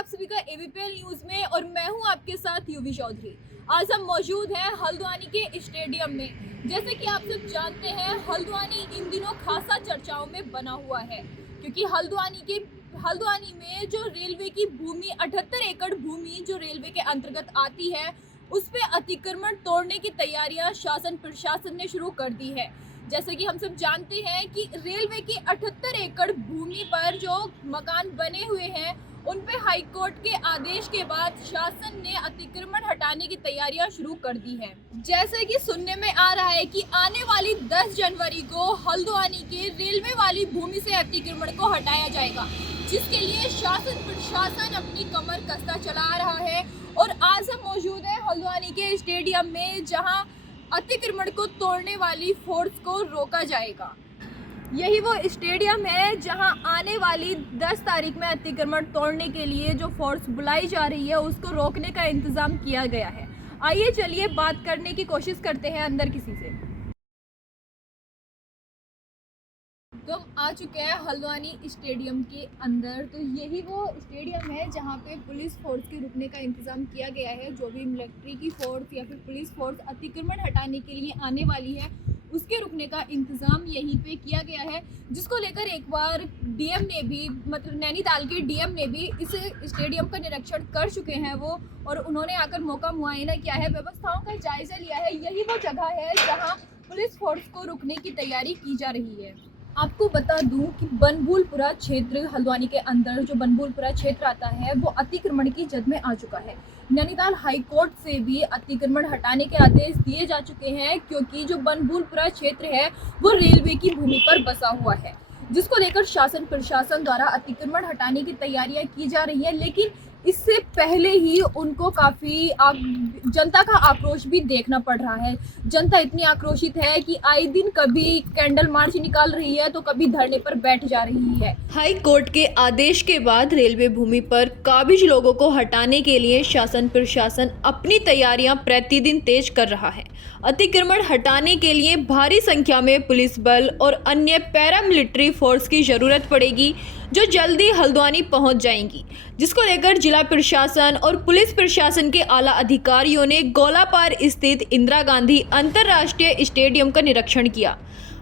आप सभी का एबीपीएल न्यूज में और मैं हूं आपके साथ यूवी चौधरी। आज हम मौजूद हैं हल्द्वानी के स्टेडियम में। जैसे कि आप सब जानते हैं, हल्द्वानी इन दिनों खासा चर्चाओं में बना हुआ है, क्योंकि हल्द्वानी में जो रेलवे की भूमि 78 एकड़ भूमि जो रेलवे के अंतर्गत आती है, उस पे अतिक्रमण तोड़ने की तैयारियां शासन प्रशासन ने शुरू कर दी है। जैसे कि हम सब जानते हैं कि रेलवे की 78 एकड़ भूमि पर जो मकान बने हुए हैं, उन पे हाईकोर्ट के आदेश के बाद शासन ने अतिक्रमण हटाने की तैयारियां शुरू कर दी है। जैसे कि सुनने में आ रहा है कि आने वाली 10 जनवरी को हल्द्वानी के रेलवे वाली भूमि से अतिक्रमण को हटाया जाएगा, जिसके लिए शासन प्रशासन अपनी कमर कसता चला रहा है। और आज हम मौजूद हैं हल्द्वानी के स्टेडियम में, जहां अतिक्रमण को तोड़ने वाली फोर्स को रोका जाएगा। यही वो स्टेडियम है जहां आने वाली 10 तारीख में अतिक्रमण तोड़ने के लिए जो फोर्स बुलाई जा रही है, उसको रोकने का इंतजाम किया गया है। आइए चलिए बात करने की कोशिश करते हैं अंदर किसी से। तो हम आ चुके हैं हल्द्वानी स्टेडियम के अंदर। तो यही वो स्टेडियम है जहां पे पुलिस फोर्स के रुकने का इंतज़ाम किया गया है। जो भी मिलिट्री की फोर्स या फिर पुलिस फोर्स अतिक्रमण हटाने के लिए आने वाली है, उसके रुकने का इंतज़ाम यहीं पे किया गया है, जिसको लेकर एक बार डीएम ने भी, मतलब नैनीताल के डीएम ने भी इस स्टेडियम का निरीक्षण कर चुके हैं वो, और उन्होंने आकर मौका मुआयना किया है, व्यवस्थाओं का जायज़ा लिया है। यही वो जगह है जहाँ पुलिस फोर्स को रुकने की तैयारी की जा रही है। आपको बता दूं कि बनभूलपुरा क्षेत्र, हल्द्वानी के अंदर जो बनभूलपुरा क्षेत्र आता है, वो अतिक्रमण की जद में आ चुका है। नैनीताल हाईकोर्ट से भी अतिक्रमण हटाने के आदेश दिए जा चुके हैं, क्योंकि जो बनभूलपुरा क्षेत्र है वो रेलवे की भूमि पर बसा हुआ है, जिसको लेकर शासन प्रशासन द्वारा अतिक्रमण हटाने की तैयारियां की जा रही है। लेकिन इससे पहले ही उनको काफ़ी जनता का आक्रोश भी देखना पड़ रहा है। जनता इतनी आक्रोशित है कि आए दिन कभी कैंडल मार्च निकाल रही है तो कभी धरने पर बैठ जा रही है। हाई कोर्ट के आदेश के बाद रेलवे भूमि पर काबिज लोगों को हटाने के लिए शासन प्रशासन अपनी तैयारियां प्रतिदिन तेज कर रहा है। अतिक्रमण हटाने के लिए भारी संख्या में पुलिस बल और अन्य पैरामिलिट्री फोर्स की जरूरत पड़ेगी, जो जल्दी हल्द्वानी पहुंच जाएंगी, जिसको लेकर जिला प्रशासन और पुलिस प्रशासन के आला अधिकारियों ने गोलापार स्थित इंदिरा गांधी अंतर्राष्ट्रीय स्टेडियम का निरीक्षण किया।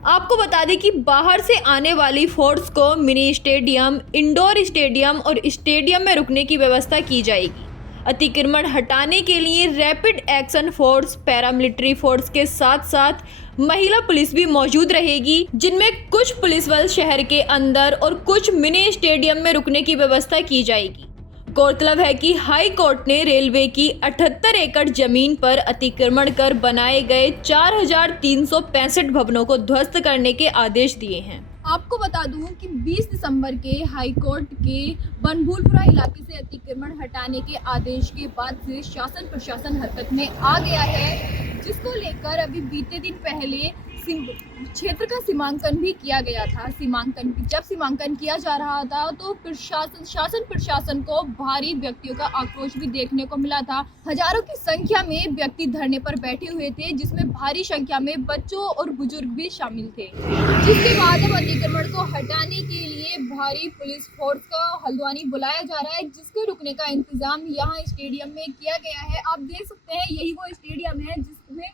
आपको बता दें कि बाहर से आने वाली फोर्स को मिनी स्टेडियम, इंडोर स्टेडियम और स्टेडियम में रुकने की व्यवस्था की जाएगी। अतिक्रमण हटाने के लिए rapid action force, paramilitary force के साथ साथ महिला पुलिस भी मौजूद रहेगी, जिनमें कुछ पुलिस बल शहर के अंदर और कुछ मिनी स्टेडियम में रुकने की व्यवस्था की जाएगी। गौरतलब है कि हाई कोर्ट ने रेलवे की 78 एकड़ जमीन पर अतिक्रमण कर बनाए गए 4365 भवनों को ध्वस्त करने के आदेश दिए हैं। आपको बता दूं कि 20 दिसंबर के हाई कोर्ट के बनभूलपुरा इलाके से अतिक्रमण हटाने के आदेश के बाद से शासन प्रशासन हरकत में आ गया है, जिसको लेकर अभी बीते दिन पहले क्षेत्र का सीमांकन भी किया गया था। जब सीमांकन किया जा रहा था तो शासन प्रशासन को भारी व्यक्तियों का आक्रोश भी देखने को मिला था। हजारों की संख्या में व्यक्ति धरने पर बैठे हुए थे, जिसमें भारी संख्या में बच्चों और बुजुर्ग भी शामिल थे। जिसके बाद अब अतिक्रमण को हटाने के लिए भारी पुलिस फोर्स का हल्द्वानी बुलाया जा रहा है, जिसके रुकने का इंतजाम यहाँ स्टेडियम में किया गया है। आप देख सकते हैं, यही वो स्टेडियम है जिसमें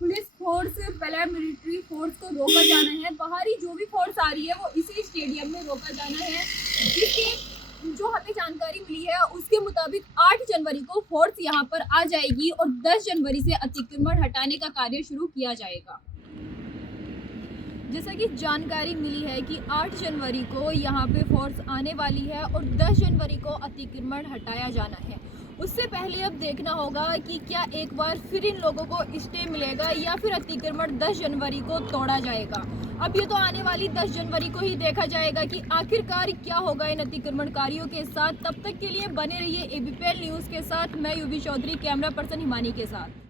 पुलिस फोर्स, पैरामिलिट्री फोर्स को रोका जाना है। बाहरी जो भी फोर्स आ रही है वो इसी स्टेडियम में रोका जाना है। जिसकी जो हमें जानकारी मिली है उसके मुताबिक 8 जनवरी को फोर्स यहाँ पर आ जाएगी और 10 जनवरी से अतिक्रमण हटाने का कार्य शुरू किया जाएगा। जैसा कि जानकारी मिली है कि 8 जनवरी को यहाँ पे फोर्स आने वाली है और 10 जनवरी को अतिक्रमण हटाया जाना है। उससे पहले अब देखना होगा कि क्या एक बार फिर इन लोगों को स्टे मिलेगा या फिर अतिक्रमण 10 जनवरी को तोड़ा जाएगा। अब ये तो आने वाली 10 जनवरी को ही देखा जाएगा कि आखिरकार क्या होगा इन अतिक्रमणकारियों के साथ। तब तक के लिए बने रहिए एबीपीएल न्यूज़ के साथ। मैं यूवी चौधरी, कैमरा पर्सन हिमानी के साथ।